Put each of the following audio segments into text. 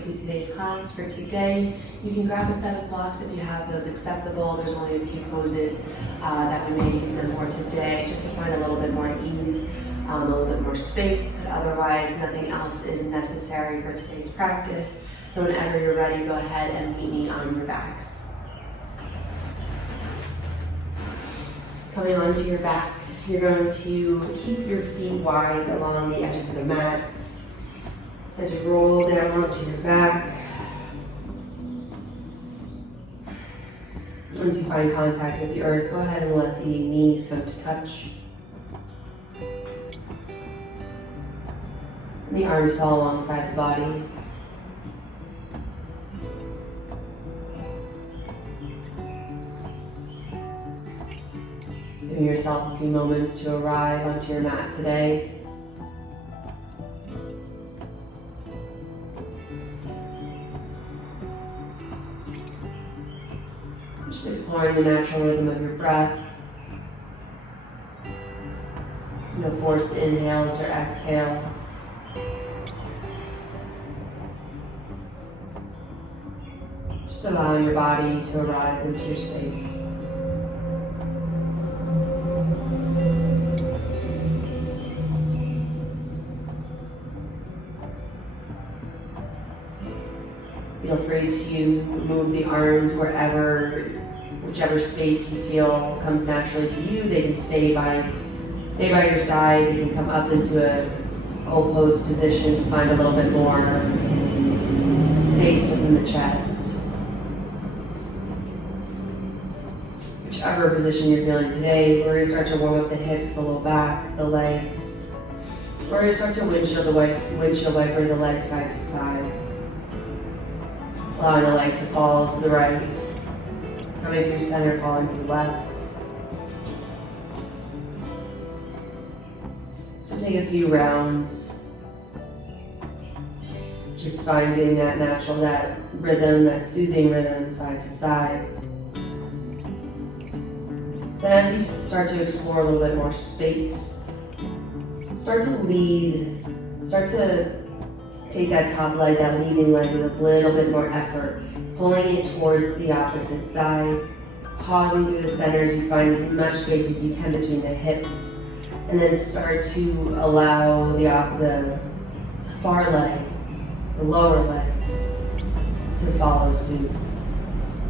to today's class. For today, you can grab a set of blocks if you have those accessible. There's only a few poses that we may use them for today, just to find a little bit more ease, a little bit more space, but otherwise nothing else is necessary for today's practice. So whenever you're ready, go ahead and meet me on your backs. Coming onto your back, you're going to keep your feet wide along the edges of the mat as you roll down onto your back. Once you find contact with the earth, go ahead and let the knees come to touch. And the arms fall alongside the body. Give yourself a few moments to arrive onto your mat today. Just exploring the natural rhythm of your breath. No forced inhales or exhales. Just allowing your body to arrive into your space. Feel free to move the arms whichever space you feel comes naturally to you. They can stay by your side. They can come up into a cold pose position to find a little bit more space within the chest. Whichever position you're feeling today, we're going to start to warm up the hips, the low back, the legs. We're going to start to windshield wiper the legs side to side. Allowing the legs to fall to the right, coming through center, falling to the left. So take a few rounds, just finding that natural, that rhythm, that soothing rhythm side to side. Then as you start to explore a little bit more space, start to lead, start to take that top leg, that leading leg with a little bit more effort, pulling it towards the opposite side, pausing through the center as you find as much space as you can between the hips, and then start to allow the far leg, the lower leg, to follow suit.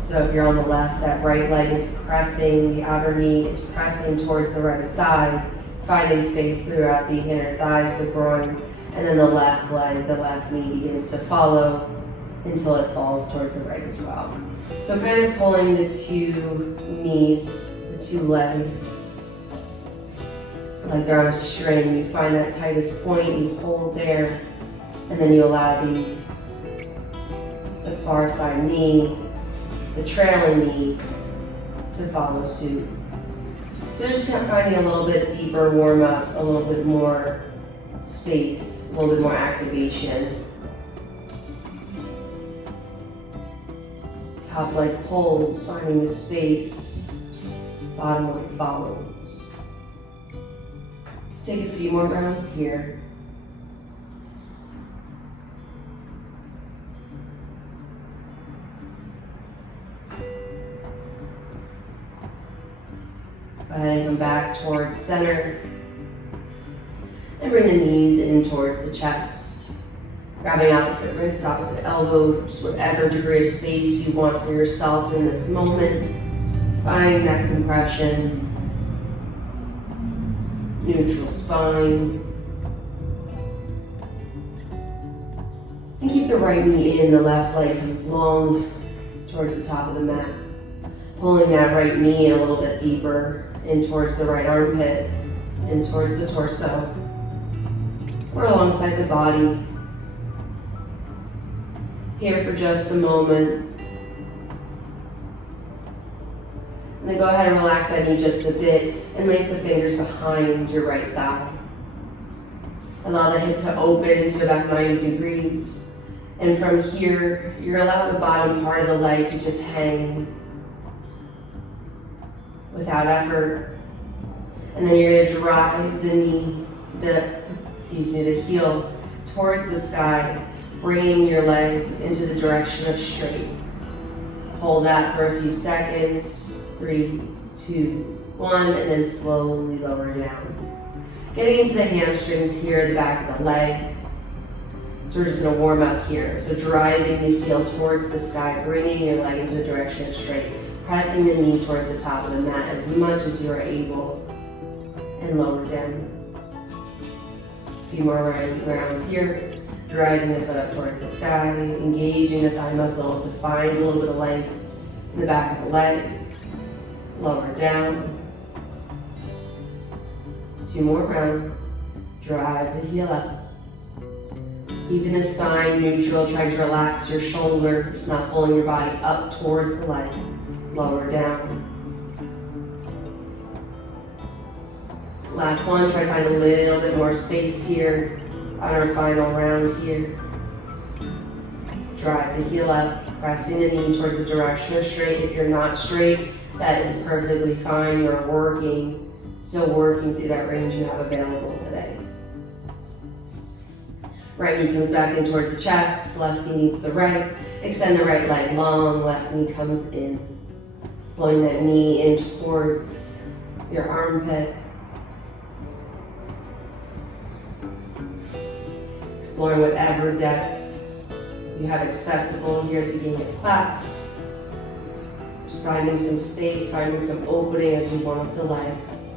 So if you're on the left, that right leg is pressing, the outer knee is pressing towards the right side, finding space throughout the inner thighs, the groin, and then the left leg, the left knee begins to follow until it falls towards the right as well. So kind of pulling the two knees, the two legs, like they're on a string. You find that tightest point, you hold there, and then you allow the far side knee, the trailing knee, to follow suit. So just kind of finding a little bit deeper warm up, a little bit more space, a little bit more activation. Top leg pulls, finding the space, bottom leg follows. Let's take a few more rounds here. Go ahead and come back towards center. And bring the knees in towards the chest. Grabbing opposite wrists, opposite elbows, whatever degree of space you want for yourself in this moment. Find that compression. Neutral spine. And keep the right knee in, the left leg comes long towards the top of the mat. Pulling that right knee in a little bit deeper, in towards the right armpit, in towards the torso. Or alongside the body. Here for just a moment. And then go ahead and relax that knee just a bit and place the fingers behind your right thigh. Allow the hip to open to about 90 degrees. And from here, you're allowing the bottom part of the leg to just hang without effort. And then you're going to drive the knee, the heel towards the sky, bringing your leg into the direction of straight. Hold that for a few seconds. 3, 2, 1, and then slowly lower down. Getting into the hamstrings here at the back of the leg. So we're just going to warm up here. So driving the heel towards the sky, bringing your leg into the direction of straight, pressing the knee towards the top of the mat as much as you are able, and lower down. A few more rounds here. Driving the foot up towards the sky, engaging the thigh muscle to find a little bit of length in the back of the leg. Lower down. 2 more rounds. Drive the heel up. Keeping the spine neutral, try to relax your shoulders, not pulling your body up towards the leg. Lower down. Last one, try to find a little bit more space here on our final round here. Drive the heel up, pressing the knee towards the direction of straight. If you're not straight, that is perfectly fine. You're still working through that range you have available today. Right knee comes back in towards the chest, left knee meets the right. Extend the right leg long, left knee comes in. Pulling that knee in towards your armpit. Exploring whatever depth you have accessible here at the beginning of class. Just finding some space, finding some opening as we warm up the legs.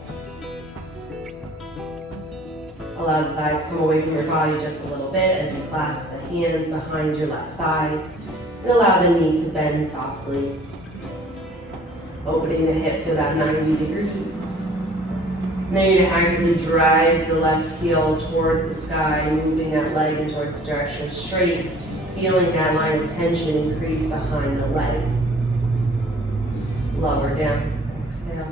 Allow the thigh to come away from your body just a little bit as you clasp the hands behind your left thigh. And allow the knee to bend softly. Opening the hip to about 90 degrees. And then you're going to actively drive the left heel towards the sky, moving that leg in towards the direction of straight, feeling that line of tension increase behind the leg. Lower down. Exhale.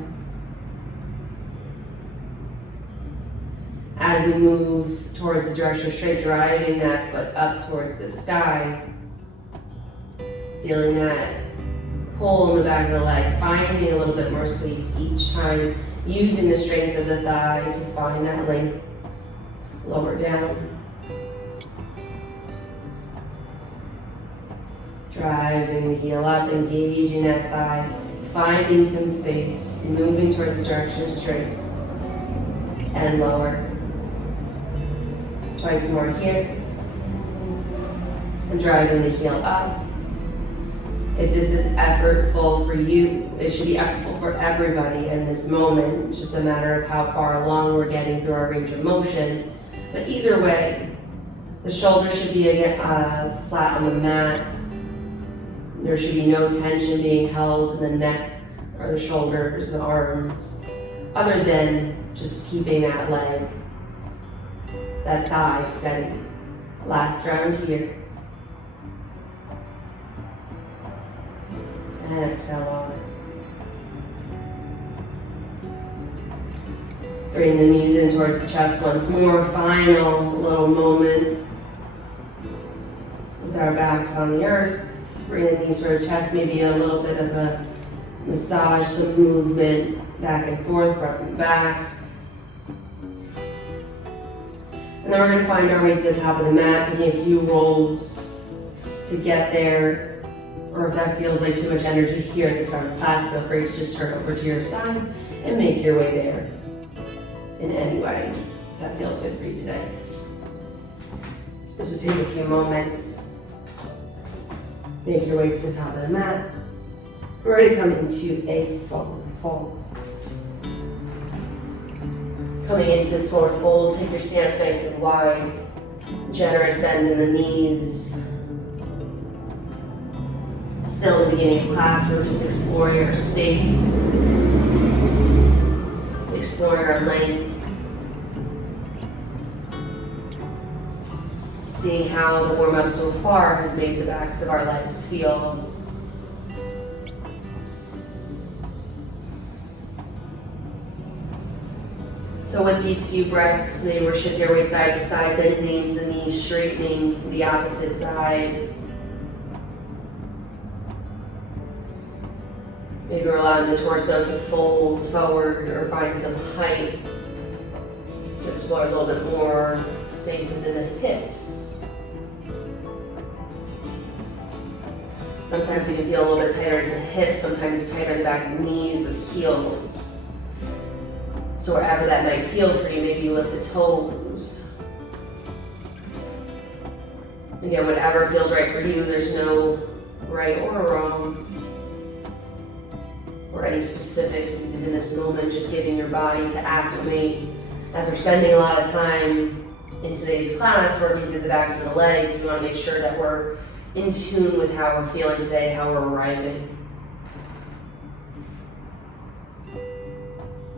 As you move towards the direction of straight, driving that foot up towards the sky, feeling that pull in the back of the leg, finding a little bit more space each time, using the strength of the thigh to find that length. Lower down. Driving the heel up, engaging that thigh, finding some space, moving towards the direction of straight, and lower. Twice more here. And driving the heel up. If this is effortful for you, it should be effortful for everybody in this moment. It's just a matter of how far along we're getting through our range of motion. But either way, the shoulders should be flat on the mat. There should be no tension being held in the neck or the shoulders, the arms, other than just keeping that leg, that thigh steady. Last round here. And exhale on. Bring the knees in towards the chest once more. Final little moment with our backs on the earth. Bring the knees to our chest, maybe a little bit of a massage, some movement back and forth, front and back. And then we're going to find our way to the top of the mat, taking a few rolls to get there. Or if that feels like too much energy here at the start of class, feel free to just turn over to your side and make your way there in any way that feels good for you today. This will take a few moments. Make your way to the top of the mat. We're ready to come into a forward fold. Coming into this forward fold, take your stance nice and wide. Generous bend in the knees. Still in the beginning of class, we're just exploring our space, exploring our length, seeing how the warm-up so far has made the backs of our legs feel. So with these few breaths, maybe we're shifting our weight side to side, bending the knees, straightening the opposite side. Maybe we're allowing the torso to fold forward or find some height to explore a little bit more space within the hips. Sometimes you can feel a little bit tighter into the hips, sometimes tighter in the back of the knees or the heels. So wherever that might feel for you, maybe you lift the toes. Again, whatever feels right for you, there's no right or wrong or any specifics in this moment, just giving your body to acclimate. As we're spending a lot of time in today's class working through the backs of the legs, we want to make sure that we're in tune with how we're feeling today, how we're arriving.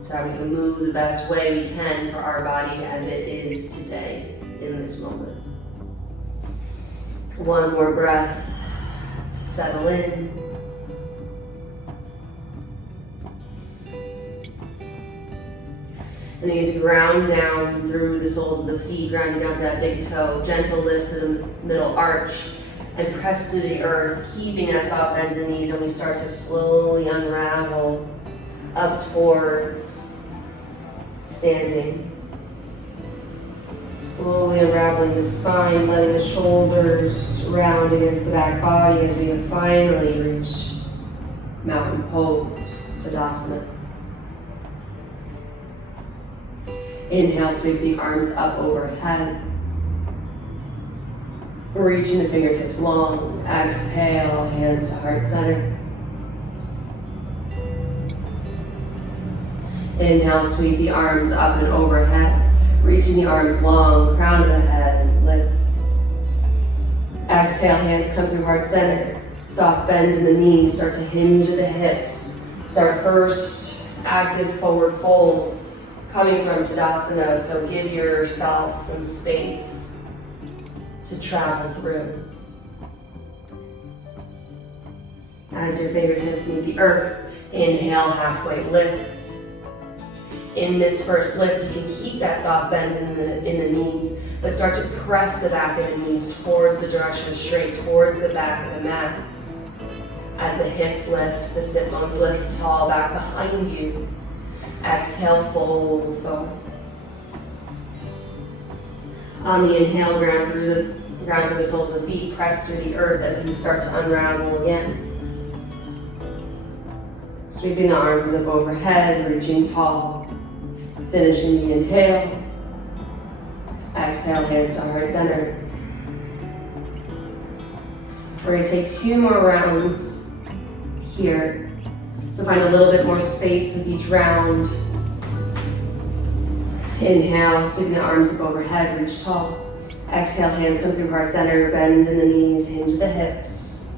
So how we can move the best way we can for our body as it is today in this moment. One more breath to settle in. And begin to ground down through the soles of the feet, grounding down to that big toe. Gentle lift to the middle arch and press through the earth, keeping that soft bend in the knees, and we start to slowly unravel up towards standing. Slowly unraveling the spine, letting the shoulders round against the back body as we have finally reached mountain pose, Tadasana. Inhale, sweep the arms up overhead. Reaching the fingertips long. Exhale, hands to heart center. Inhale, sweep the arms up and overhead. Reaching the arms long, crown of the head lifts. Exhale, hands come through heart center. Soft bend in the knees, start to hinge at the hips. Start first active forward fold coming from Tadasana, so give yourself some space to travel through. As your fingertips meet the earth, inhale, halfway lift. In this first lift, you can keep that soft bend in the knees, but start to press the back of the knees towards the direction straight, towards the back of the mat. As the hips lift, the sit bones lift tall back behind you. Exhale, fold forward. On the inhale, ground through the soles of the feet, press through the earth as we start to unravel again. Sweeping the arms up overhead, reaching tall. Finishing the inhale. Exhale, hands to heart center. We're going to take 2 more rounds here. So find a little bit more space with each round. Inhale, sweeping the arms up overhead, reach tall. Exhale, hands come through heart center, bend in the knees, hinge the hips.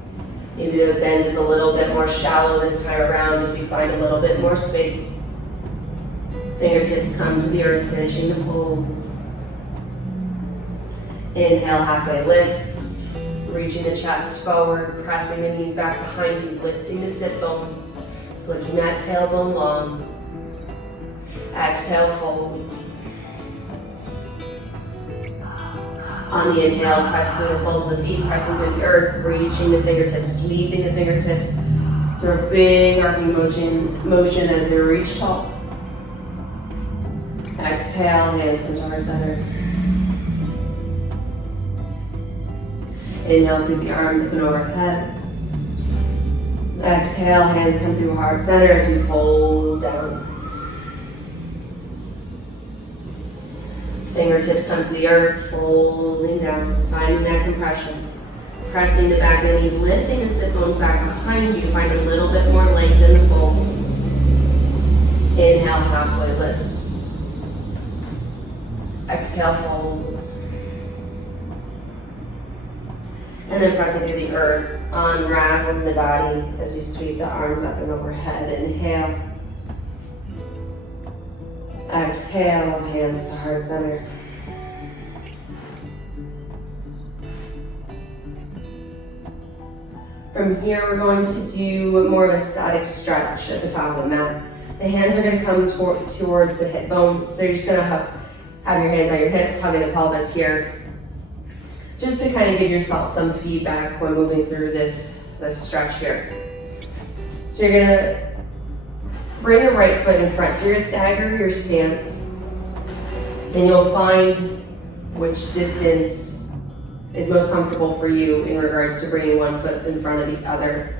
Maybe the bend is a little bit more shallow this time around as we find a little bit more space. Fingertips come to the earth, finishing the fold. Inhale, halfway lift. Reaching the chest forward, pressing the knees back behind you, lifting the sit bones, flicking that tailbone long. Exhale, fold. On the inhale, press through the soles of the feet, pressing through the earth, reaching the fingertips, sweeping the fingertips through a big arcing motion as they reach tall. Exhale, hands come to heart center. Inhale, sweep the arms up and overhead. Exhale, hands come through heart center as we fold down. Fingertips come to the earth, folding down, finding that compression. Pressing the back of the knees, lifting the sit bones back behind you to find a little bit more length in the fold. Inhale, halfway lift. Exhale, fold. And then pressing through the earth, unraveling the body as you sweep the arms up and overhead. Inhale. Exhale, hands to heart center. From here, we're going to do more of a static stretch at the top of the mat. The hands are going to come towards the hip bone, so you're just going to have your hands on your hips, hugging the pelvis here, just to kind of give yourself some feedback when moving through this stretch here. So you're going to bring the right foot in front. So you're going to stagger your stance, and you'll find which distance is most comfortable for you in regards to bringing one foot in front of the other.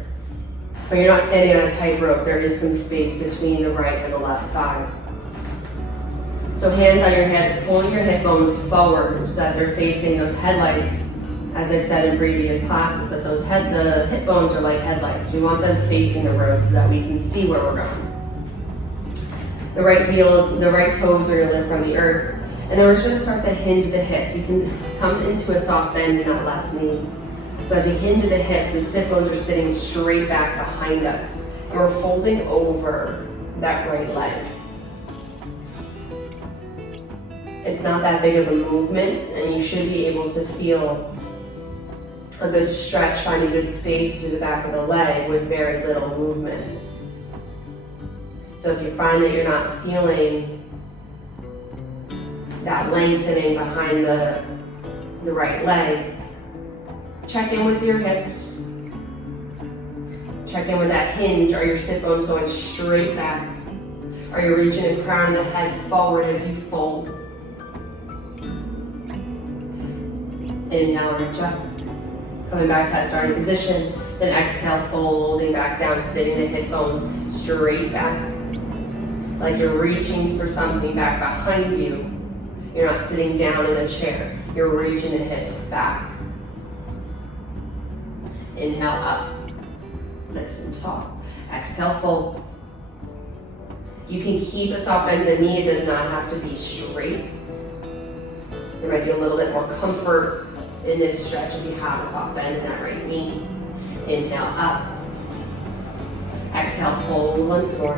When you're not standing on a tightrope, there is some space between the right and the left side. So hands on your hips, pulling your hip bones forward so that they're facing those headlights, as I've said in previous classes, that the hip bones are like headlights. We want them facing the road so that we can see where we're going. The right toes are gonna lift from the earth. And then we're just gonna start to hinge the hips. You can come into a soft bend in that left knee. So as you hinge the hips, the sit bones are sitting straight back behind us. And we're folding over that right leg. It's not that big of a movement, and you should be able to feel a good stretch, find a good space through the back of the leg with very little movement. So if you find that you're not feeling that lengthening behind the right leg, check in with your hips. Check in with that hinge. Are your sit bones going straight back? Are you reaching the crown of the head forward as you fold? Inhale, reach up. Coming back to that starting position. Then exhale, folding back down, sitting the hip bones straight back. Like you're reaching for something back behind you. You're not sitting down in a chair. You're reaching the hips back. Inhale, up. Nice and tall. Exhale, fold. You can keep a soft bend in the knee. It does not have to be straight. There might be a little bit more comfort in this stretch if you have a soft bend in that right knee. Inhale, up. Exhale, fold once more.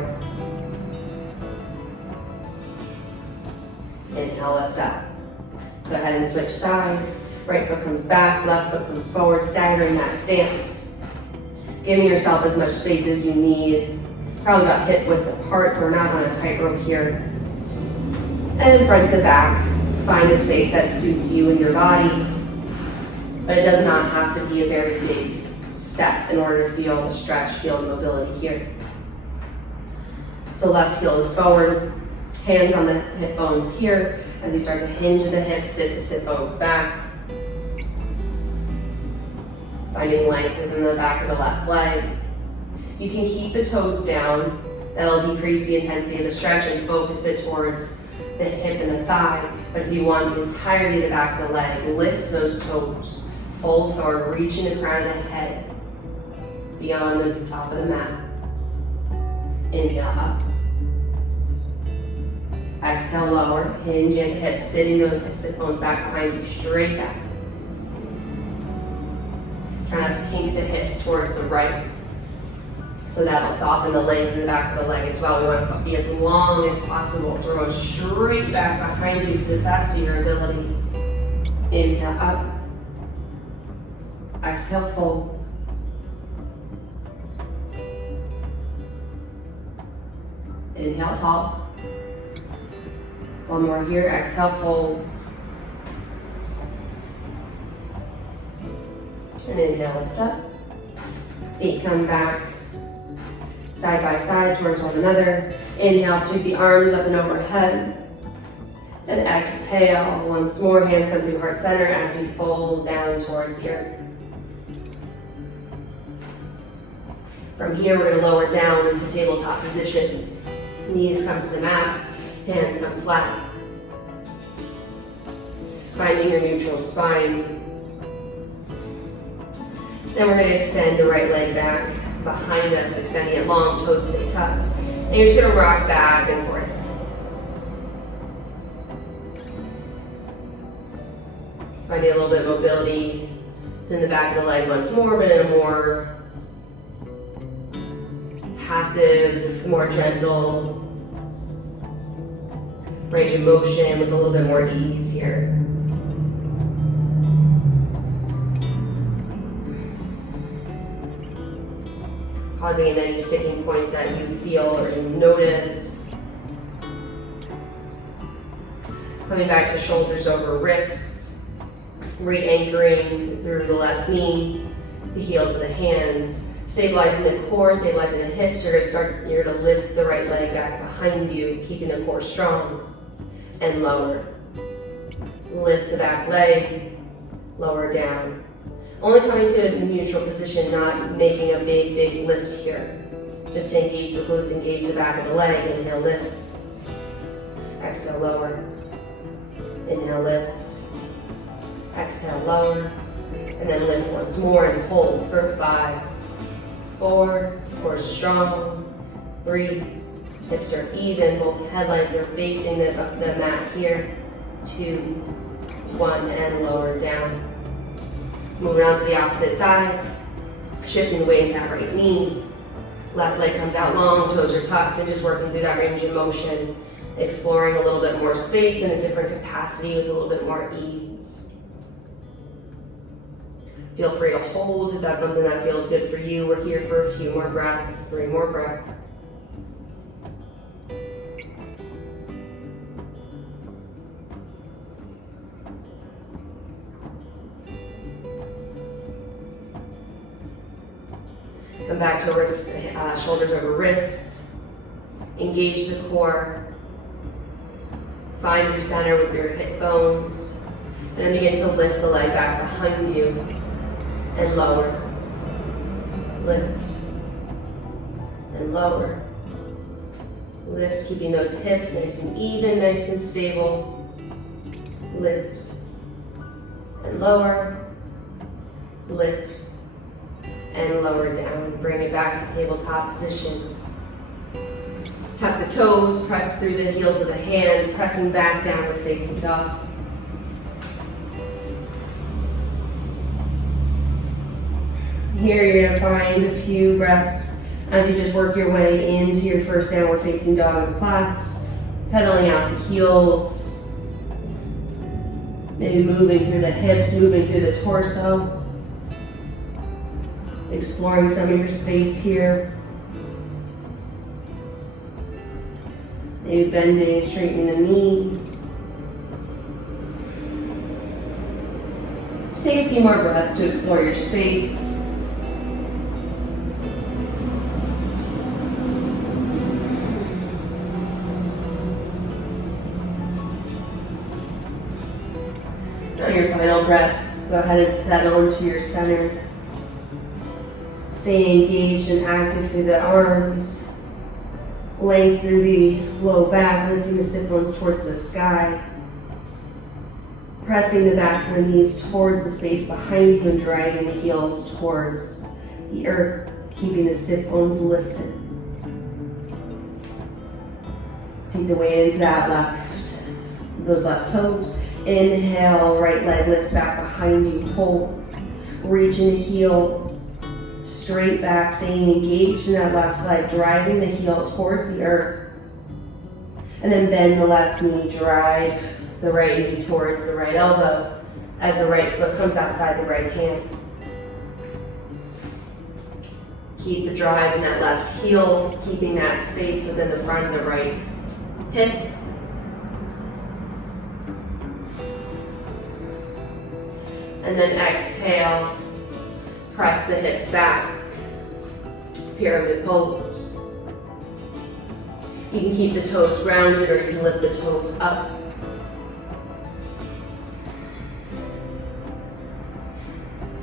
Inhale, lift up. Go ahead and switch sides. Right foot comes back, left foot comes forward, staggering that stance. Giving yourself as much space as you need. Probably about hip width apart, so we're not on a tightrope here. And front to back. Find a space that suits you and your body. But it does not have to be a very big step in order to feel the stretch, feel the mobility here. So left heel is forward, hands on the hip bones here. As you start to hinge the hips, sit the sit bones back. Finding length within the back of the left leg. You can keep the toes down. That'll decrease the intensity of the stretch and focus it towards the hip and the thigh. But if you want the entirety of the back of the leg, lift those toes. Fold forward, reaching the crown of the head beyond the top of the mat. Inhale, up. Exhale, lower. Hinge at the hips, sitting those sit bones back behind you, straight back. Try not to kink the hips towards the right. So that'll soften the length in the back of the leg as well. We want to be as long as possible. So we're going straight back behind you to the best of your ability. Inhale, up. Exhale, fold. Inhale, tall. One more here. Exhale, fold. And inhale, lift up. Feet come back. Side by side towards one another. Inhale, sweep the arms up and overhead. And exhale, once more, hands come through heart center as you fold down towards the earth. From here, we're going to lower down into tabletop position. Knees come to the mat, hands come flat. Finding your neutral spine. Then we're going to extend the right leg back behind us, extending it long, toes stay tucked. And you're just going to rock back and forth. Finding a little bit of mobility in the back of the leg once more, but in a more passive, more gentle range of motion with a little bit more ease here. Pausing in any sticking points that you feel or you notice. Coming back to shoulders over wrists, re-anchoring through the left knee, the heels of the hands, stabilizing the core, stabilizing the hips. You're gonna lift the right leg back behind you, keeping the core strong, and lower. Lift the back leg, lower down. Only coming to a neutral position, not making a big lift here. Just to engage the glutes, engage the back of the leg. Inhale, lift. Exhale, lower. Inhale, lift. Exhale, lower. And then lift once more and hold for 5, 4, core strong, 3, hips are even, both head length are facing the mat here, 2, 1, and lower down. Moving on to the opposite side, shifting the weight into that right knee, left leg comes out long, toes are tucked, and just working through that range of motion, exploring a little bit more space in a different capacity with a little bit more ease. Feel free to hold if that's something that feels good for you. We're here for a few more breaths, 3 more breaths. Come back to wrists, shoulders over wrists. Engage the core. Find your center with your hip bones. And then begin to lift the leg back behind you. And lower, lift, and lower. Lift, keeping those hips nice and even, nice and stable. Lift, and lower, lift, and lower down. Bring it back to tabletop position. Tuck the toes, press through the heels of the hands, pressing back downward facing dog. Here you're going to find a few breaths as you just work your way into your first downward facing dog in class, pedaling out the heels, maybe moving through the hips, moving through the torso, exploring some of your space here, maybe bending, straightening the knees. Just take a few more breaths to explore your space. On your final breath, go ahead and settle into your center. Stay engaged and active through the arms. Length through the low back, lifting the sit bones towards the sky. Pressing the backs of the knees towards the space behind you and driving the heels towards the earth, keeping the sit bones lifted. Take the weight into those left toes. Inhale, right leg lifts back behind you, hold. Reaching the heel straight back, staying engaged in that left leg, driving the heel towards the earth. And then bend the left knee, drive the right knee towards the right elbow as the right foot comes outside the right hand. Keep the drive in that left heel, keeping that space within the front of the right hip. And then exhale, press the hips back, pyramid pose. You can keep the toes grounded or you can lift the toes up.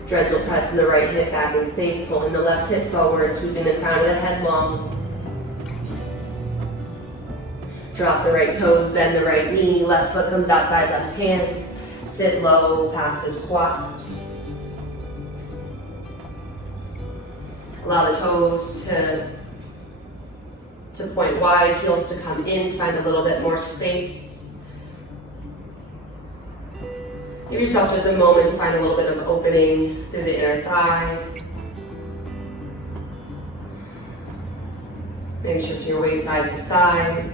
Gentle press in the right hip back in space, pulling the left hip forward, keeping the crown of the head long. Drop the right toes, bend the right knee, left foot comes outside left hand. Sit low, passive squat. Allow the toes to point wide, heels to come in to find a little bit more space. Give yourself just a moment to find a little bit of opening through the inner thigh. Maybe shift your weight side to side.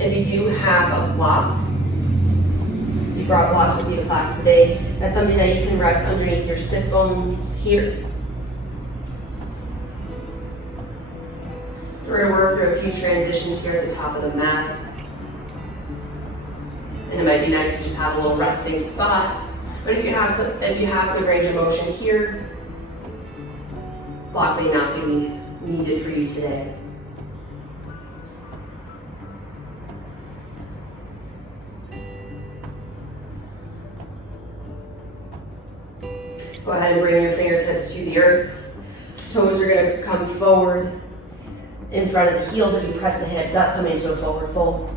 If you do have a block, you brought blocks with you to class today, that's something that you can rest underneath your sit bones here. We're going to work through a few transitions here at the top of the mat. And it might be nice to just have a little resting spot. But if you have good range of motion here, block may not be needed for you today. Go ahead and bring your fingertips to the earth. Toes are going to come forward in front of the heels as you press the hips up, come into a forward fold.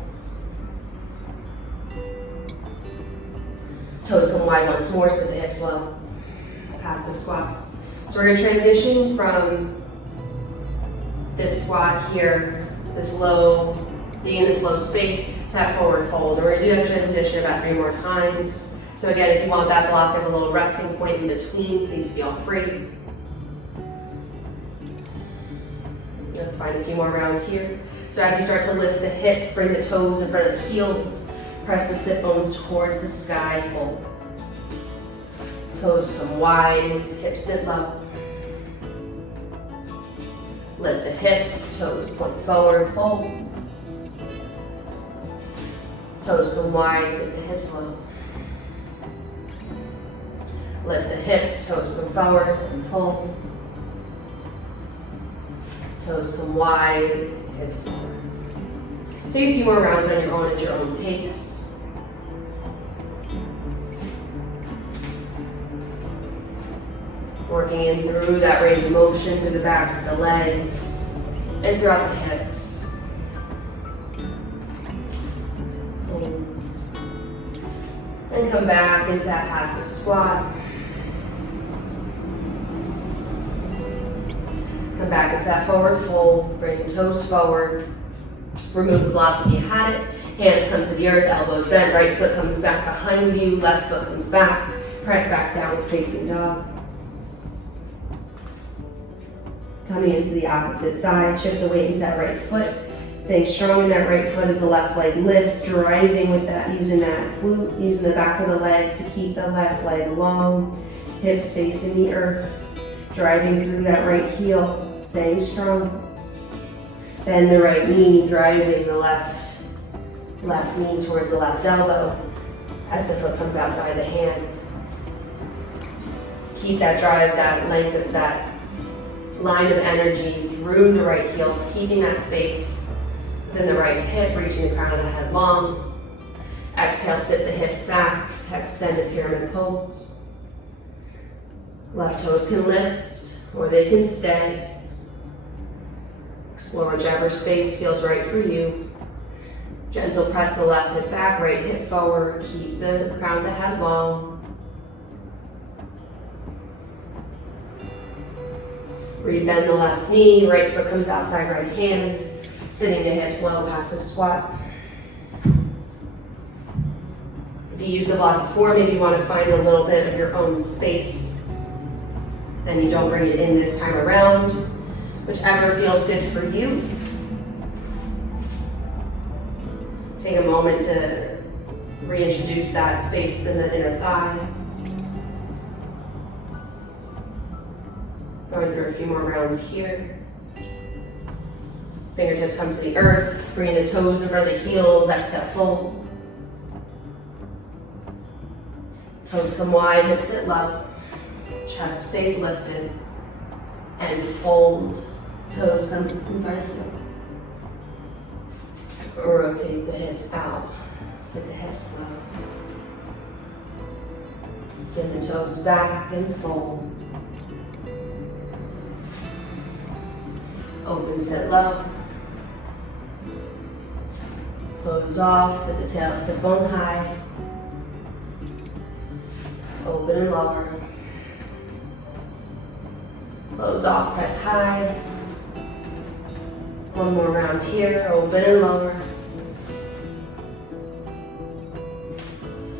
Toes come wide once more, sit the hips low. Passive squat. So we're going to transition from this squat here, being in this low space, to that forward fold. And we're going to do that transition about 3 more times. So again, if you want that block as a little resting point in between, please feel free. Let's find a few more rounds here. So as you start to lift the hips, bring the toes in front of the heels, press the sit bones towards the sky, fold. Toes come wide, hips sit low. Lift the hips, toes point forward, fold. Toes come wide, sit the hips low. Lift the hips, toes come forward and fold. Toes come wide, hips lower. Take a few more rounds on your own at your own pace. Working in through that range of motion through the backs of the legs and throughout the hips. And come back into that passive squat. Come back into that forward fold, bring the toes forward. Remove the block if you had it. Hands come to the earth, elbows bent, right foot comes back behind you, left foot comes back. Press back down, facing dog. Coming into the opposite side, shift the weight into that right foot. Staying strong in that right foot as the left leg lifts, driving with that, using that glute, using the back of the leg to keep the left leg long. Hips facing the earth, driving through that right heel, staying strong. Bend the right knee, driving the left knee towards the left elbow as the foot comes outside the hand. Keep that drive, that length of that line of energy through the right heel, keeping that space within the right hip, reaching the crown of the head long. Exhale, sit the hips back, extend the pyramid pose. Left toes can lift or they can stay. Explore whichever space feels right for you. Gentle press the left hip back, right hip forward, keep the crown of the head long. Rebend the left knee, right foot comes outside right hand, sitting the hips low, passive squat. If you used the block before, maybe you want to find a little bit of your own space, then you don't bring it in this time around, whichever feels good for you. Take a moment to reintroduce that space within the inner thigh. Going through a few more rounds here. Fingertips come to the earth, bring the toes in front of the heels, exhale, fold. Toes come wide, hips sit low. Chest stays lifted. And fold. Toes come in front of the heels. Rotate the hips out. Sit the hips low. Spin the toes back and fold. Open, sit low. Close off, sit the tail, sit bone high. Open and lower. Close off, press high. One more round here, open and lower.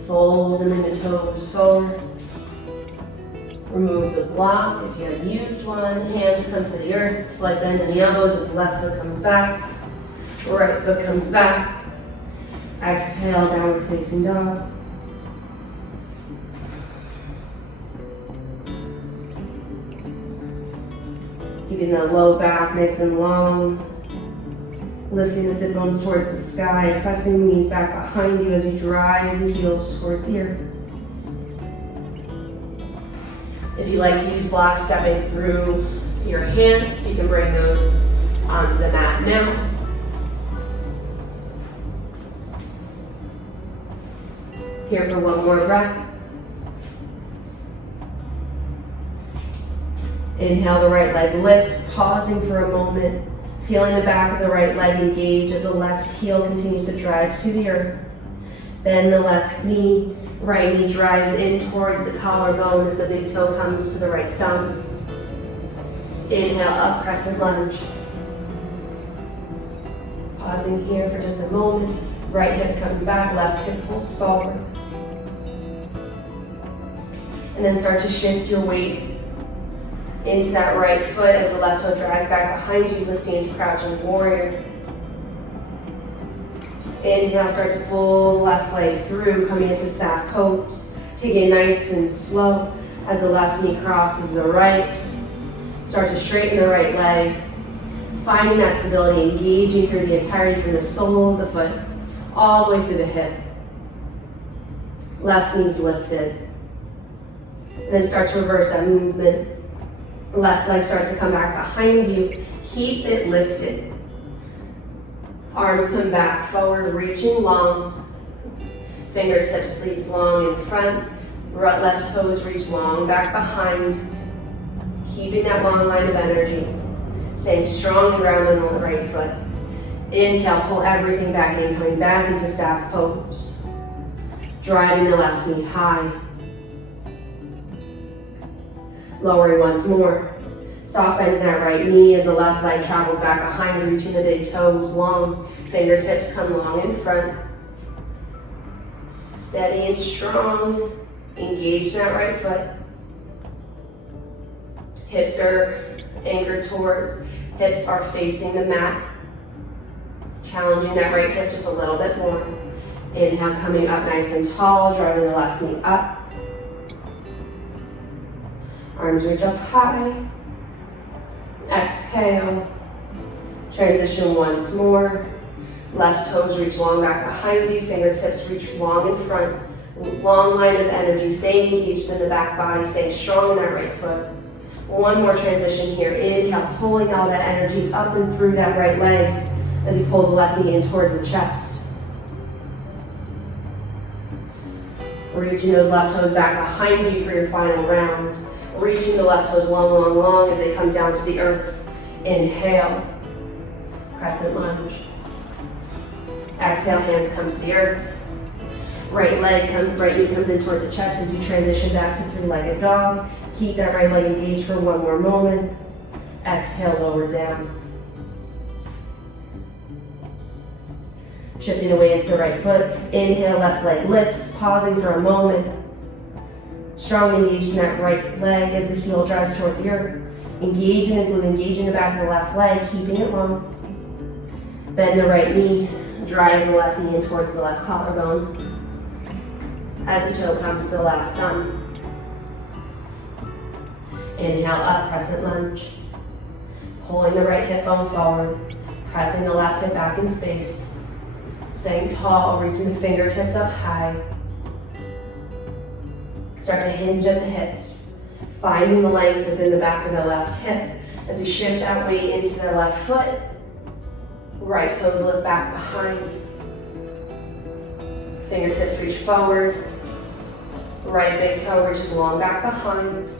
Fold and then the toes forward. Remove the block if you have used one. Hands come to the earth. Slight bend in the elbows as the left foot comes back. Right foot comes back. Exhale, downward facing dog. Keeping the low back nice and long. Lifting the sit bones towards the sky. Pressing the knees back behind you as you drive the heels towards the earth. If you like to use blocks stepping through your hands, you can bring those onto the mat now. Here for one more breath. Inhale, the right leg lifts, pausing for a moment, feeling the back of the right leg engage as the left heel continues to drive to the earth. Bend the left knee, right knee drives in towards the collarbone as the big toe comes to the right thumb. Inhale, up, crescent lunge. Pausing here for just a moment. Right hip comes back, left hip pulls forward. And then start to shift your weight into that right foot as the left toe drags back behind you, lifting into crouching warrior. Inhale, start to pull the left leg through, coming into staff pose. Take it nice and slow as the left knee crosses the right. Start to straighten the right leg, finding that stability, engaging through the entirety from the sole of the foot, all the way through the hip. Left knee's lifted. And then start to reverse that movement. Left leg starts to come back behind you. Keep it lifted. Arms come back forward, reaching long. Fingertips reach long in front. Left toes reach long back behind. Keeping that long line of energy. Staying strong and grounded on the right foot. Inhale, pull everything back in, coming back into staff pose. Driving the left knee high. Lowering once more. Soft bend in that right knee as the left leg travels back behind, reaching the big toes long. Fingertips come long in front. Steady and strong. Engage that right foot. Hips are anchored towards, hips are facing the mat. Challenging that right hip just a little bit more. Inhale, coming up nice and tall, driving the left knee up. Arms reach up high. Exhale. Transition once more. Left toes reach long back behind you. Fingertips reach long in front. Long line of energy. Stay engaged in the back body. Stay strong in that right foot. One more transition here. Inhale, pulling all that energy up and through that right leg as you pull the left knee in towards the chest. Reaching those left toes back behind you for your final round. Reaching the left toes long, long, long as they come down to the earth. Inhale, crescent lunge. Exhale, hands come to the earth. Right knee comes in towards the chest as you transition back to three-legged dog. Keep that right leg engaged for one more moment. Exhale, lower down. Shifting away into the right foot. Inhale, left leg lifts, pausing for a moment. Strong engaged in that right leg as the heel drives towards the earth. Engaging the glute, engaging the back of the left leg, keeping it long. Bend the right knee, driving the left knee in towards the left collarbone. As the toe comes to the left thumb. Inhale up, crescent lunge. Pulling the right hip bone forward, pressing the left hip back in space. Staying tall, reaching the fingertips up high. Start to hinge at the hips, finding the length within the back of the left hip as we shift that weight into the left foot. Right toes lift back behind. Fingertips reach forward. Right big toe reaches long back behind.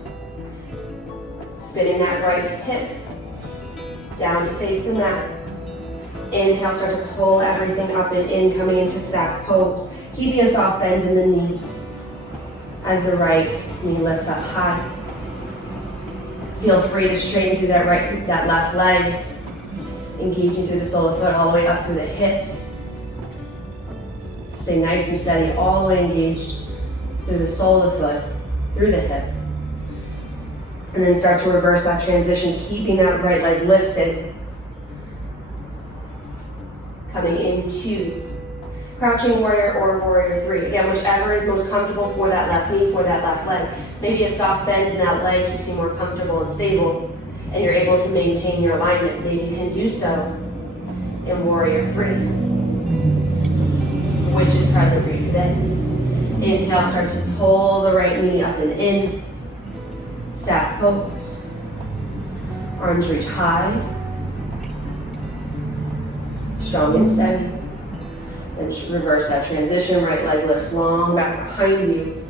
Spinning that right hip down to face the mat. Inhale, start to pull everything up and in, coming into staff pose. Keeping a soft bend in the knee as the right knee lifts up high. Feel free to straighten through that left leg, engaging through the sole of the foot all the way up through the hip. Stay nice and steady, all the way engaged through the sole of the foot, through the hip. And then start to reverse that transition, keeping that right leg lifted. Coming into crouching warrior or warrior three. Again, whichever is most comfortable for that left knee, for that left leg. Maybe a soft bend in that leg keeps you more comfortable and stable, and you're able to maintain your alignment. Maybe you can do so in warrior three, which is present for you today. Inhale, start to pull the right knee up and in. Staff pose. Arms reach high. Strong and steady. Then reverse that transition. Right leg lifts long back behind you.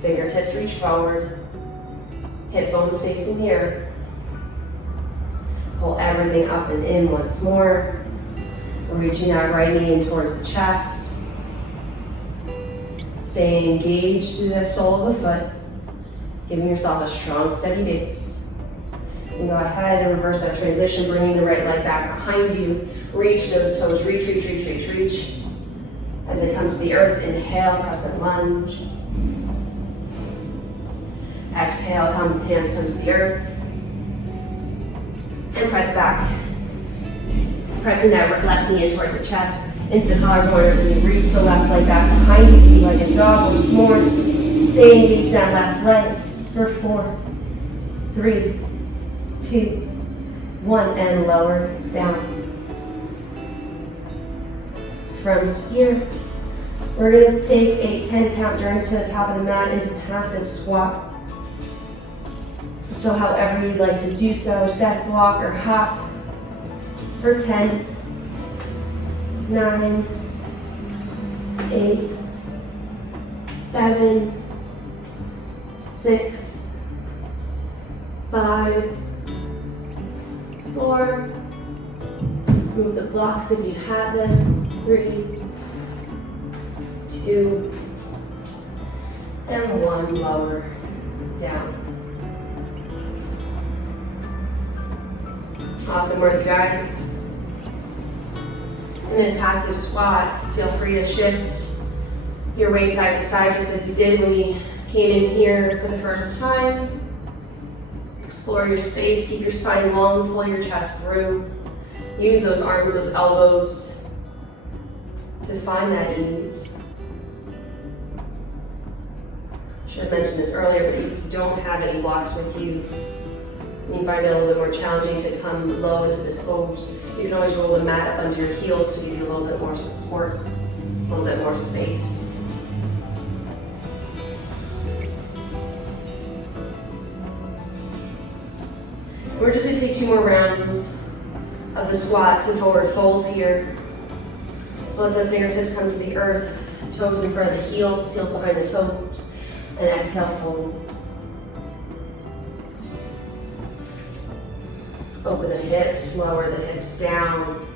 Fingertips reach forward. Hip bones facing the earth. Pull everything up and in once more. Reaching that right knee in towards the chest. Stay engaged through the sole of the foot. Giving yourself a strong, steady base. And go ahead and reverse that transition, bringing the right leg back behind you. Reach those toes, reach, reach, reach, reach, reach. As they come to the earth, inhale, crescent lunge. Exhale, hands come to the earth. And press back. Pressing that left knee in towards the chest, into the collarbone as you reach the left leg back behind you, feet like a dog once more. Stay engaged that left leg for 4, 3, 2, 1, and lower down. From here, we're going to take a 10 count journey to the top of the mat into passive squat. So however you'd like to do so, step, walk, or hop for 10, 9, 8, 7, 6, 5, 4, move the blocks if you have them, 3, 2, and 1, lower down. Awesome work, you guys. In this passive squat, feel free to shift your weight side to side just as you did when we came in here for the first time. Explore your space, keep your spine long, pull your chest through. Use those arms, those elbows to find that ease. Should have mentioned this earlier, but if you don't have any blocks with you, and you find it a little bit more challenging to come low into this pose, you can always roll the mat up under your heels so you get a little bit more support, a little bit more space. We're just going to take 2 more rounds of the squat to forward fold here. So let the fingertips come to the earth, toes in front of the heels, heels behind the toes, and exhale, fold. Open the hips, lower the hips down.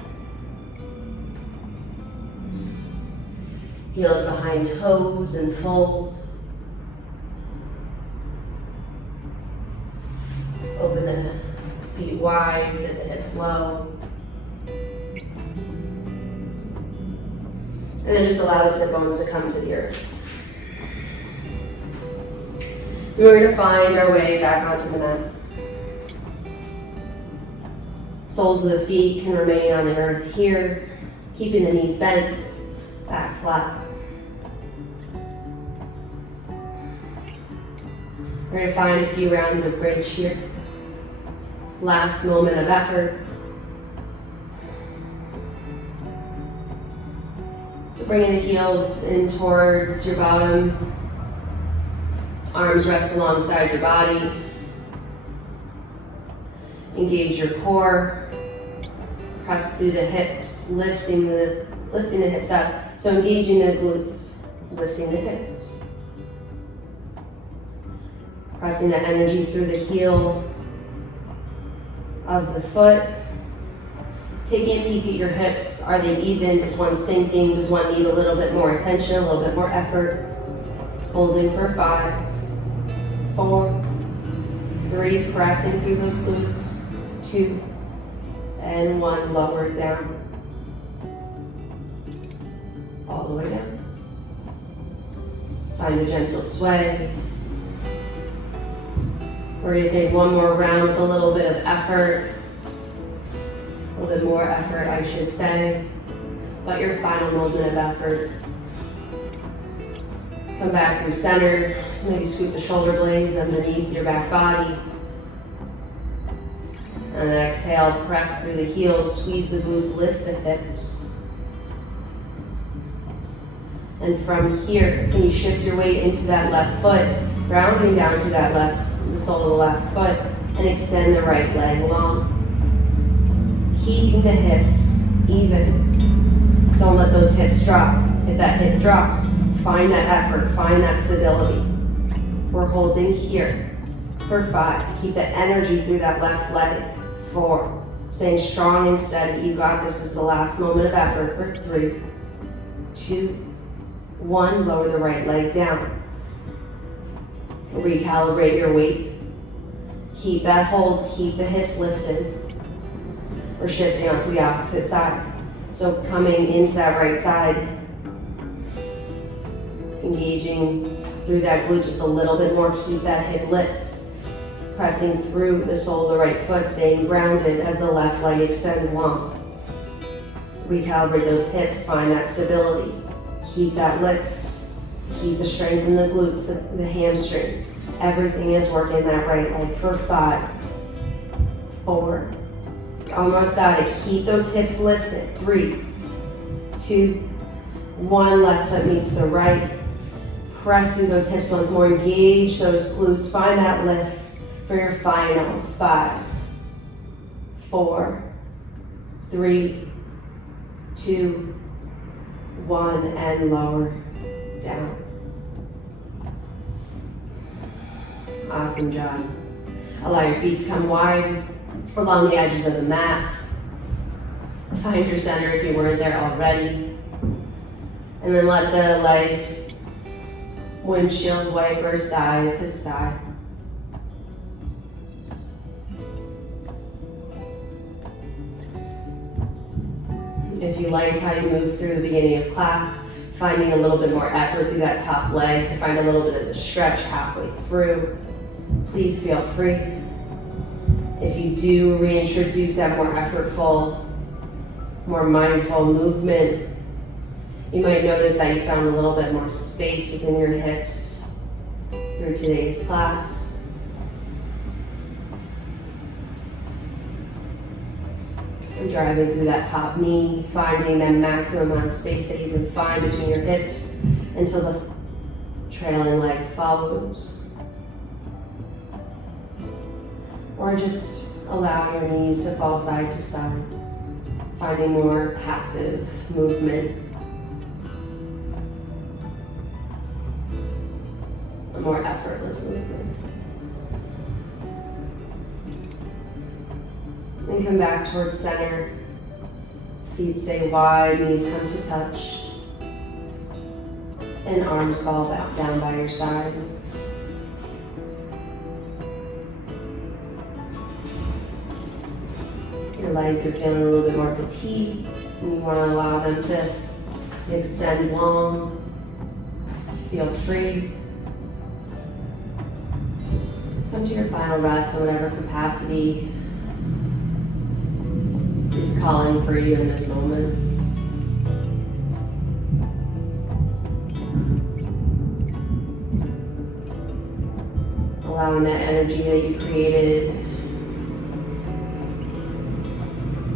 Heels behind toes and fold. Open the feet wide, sit the hips low. And then just allow the sit bones to come to the earth. We're going to find our way back onto the mat. Soles of the feet can remain on the earth here, keeping the knees bent, back flat. We're going to find a few rounds of bridge here. Last moment of effort. So bringing the heels in towards your bottom. Arms rest alongside your body. Engage your core. Press through the hips, lifting the hips up. So engaging the glutes, lifting the hips. Pressing that energy through the heel of the foot. Taking a peek at your hips. Are they even? Is one sinking? Does one need a little bit more attention, a little bit more effort? Holding for 5, 4, 3, pressing through those glutes. 2, and 1, lower down. All the way down. Find a gentle sway. We're going to take one more round with a little bit of effort. A little bit more effort, I should say. But your final movement of effort. Come back through center. So maybe scoop the shoulder blades underneath your back body. And then exhale, press through the heels, squeeze the glutes, lift the hips. And from here, can you shift your weight into that left foot, grounding down to that the sole of the left foot, and extend the right leg long. Keeping the hips even. Don't let those hips drop. If that hip drops, find that effort, find that stability. We're holding here For 5, keep the energy through that left leg. 4, staying strong and steady. You got this. This is the last moment of effort. For 3, 2, 1, lower the right leg down. Recalibrate your weight. Keep that hold, keep the hips lifted. We're shifting onto the opposite side. So coming into that right side, engaging through that glute just a little bit more, keep that hip lift. Pressing through the sole of the right foot, staying grounded as the left leg extends long. Recalibrate those hips, find that stability. Keep that lift. Keep the strength in the glutes, the hamstrings. Everything is working that right leg. For 5, 4, almost got it. Keep those hips lifted. 3, 2, 1, left foot meets the right. Press through those hips once more. Engage those glutes. Find that lift for your final 5, 4, 3, 2, 1, and lower down. Awesome job. Allow your feet to come wide along the edges of the mat. Find your center if you weren't there already. And then let the legs windshield wiper side to side. If you liked how you moved through the beginning of class, finding a little bit more effort through that top leg to find a little bit of the stretch halfway through, please feel free. If you do reintroduce that more effortful, more mindful movement, you might notice that you found a little bit more space within your hips through today's class. And driving through that top knee, finding that maximum amount of space that you can find between your hips until the trailing leg follows. Or just allow your knees to fall side to side, finding more passive movement, a more effortless movement. And come back towards center. Feet stay wide, knees come to touch. And arms fall back down by your side. Your legs are feeling a little bit more fatigued, and you want to allow them to extend long. Feel free. Come to your final rest in whatever capacity is calling for you in this moment. Allowing that energy that you created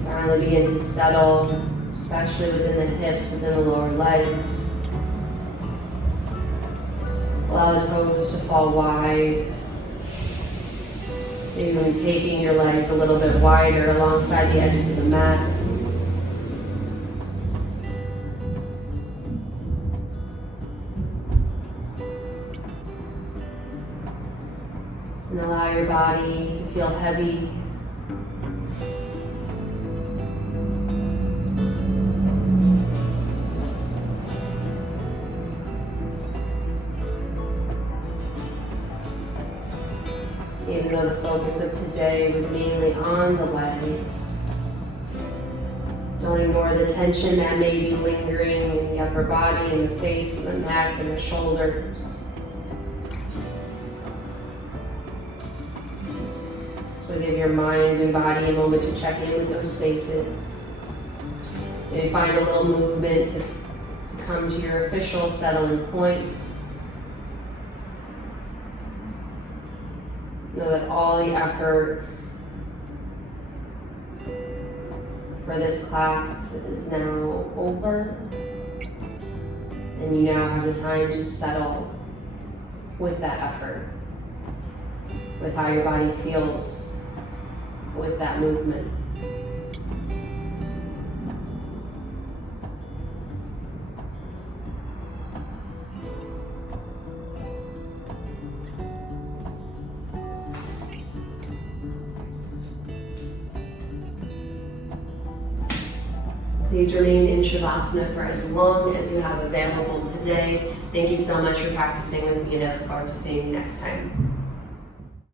finally begin to settle, especially within the hips, within the lower legs. Allow the toes to fall wide. Even taking your legs a little bit wider alongside the edges of the mat. And allow your body to feel heavy. Even though the focus of today was mainly on the legs, don't ignore the tension that may be lingering in the upper body, in the face, and the neck, and the shoulders. So give your mind and body a moment to check in with those spaces. Maybe find a little movement to come to your official settling point. Know that all the effort for this class is now over, and you now have the time to settle with that effort, with how your body feels with that movement. Please remain in Shavasana for as long as you have available today. Thank you so much for practicing with me, and I look forward to seeing you next time.